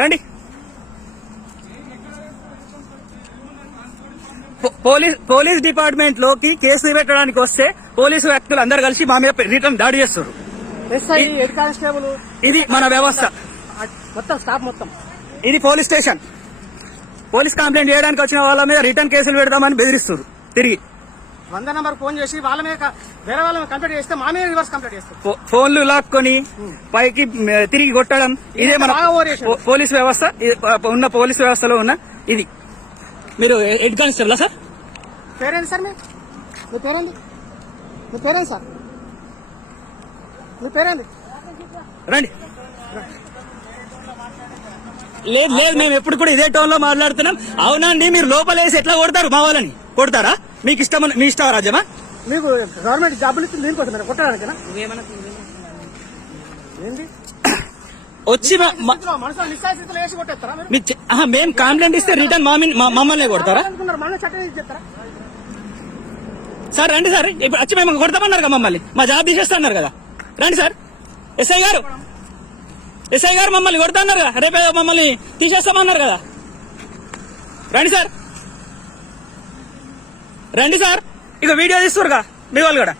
రండి. Police department లోకి కేసులు పెట్టడానికి వస్తే పోలీసు వ్యక్తులు అందరు కలిసి మా మీద రిటర్న్ దాడి చేస్తారు. ఇది మన వ్యవస్థ మొత్తం స్టాఫ్ మొత్తం. ఇది పోలీస్ స్టేషన్. పోలీస్ కంప్లైంట్ చేయడానికి వచ్చిన వాళ్ళ మీద రిటర్న్ కేసులు పెడదామని బెదిరిస్తారు. తిరిగి 100 నంబర్ ఫోన్ చేసి వాళ్ళ మీద వేరే వాళ్ళ మీద కంప్లైంట్ చేస్తే మా మీద రివర్స్ కంప్లైంట్ చేస్తారు. ఫోన్లు లాక్కొని పైకి తిరిగి కొట్టడం ఇదే మన పోలీస్ వ్యవస్థ. ఉన్న పోలీస్ వ్యవస్థలో ఉన్న ఇది. మీరు హెడ్ కానిస్టేబులా సార్? పేరేంటి సార్? మీ పేరేంటి? మీ పేరేంటి సార్? మీ పేరేంటి? రండి. లేదు లేదు, మేము ఎప్పుడు కూడా ఇదే టోన్ లో మాట్లాడుతున్నాం. అవునండి, మీరు లోపలేసి ఎట్లా కొడతారు? మా వాళ్ళని కొడతారా? మీకు ఇష్టం, మీ ఇష్టం రాజ్యమా? మీకు గవర్నమెంట్ జాబులు ఇచ్చింది దీనికోసం మీరు కొట్టడానికేనా? ఏంటి వచ్చి మనుషులు నిశ్చాయితీలో వేసి కొట్టేస్తారా? మేము కంప్లైంట్ ఇస్తే రిటర్న్ మమ్మల్ని కొడతారా? మళ్ళీ చట్టం ఇచ్చేస్తారా? సార్ రండి సార్, ఇప్పుడు వచ్చి మేము కొడతామన్నారు కదా, మమ్మల్ని మా జాబ్ తీసేస్తున్నారు కదా. రండి సార్. ఎస్ఐ గారు మమ్మల్ని కొడతాన్నారు కదా, రేపే మమ్మల్ని తీసేస్తామన్నారు కదా. రండి సార్. ఇక వీడియో తీస్తున్నారు కదా మీ వాళ్ళు కూడా.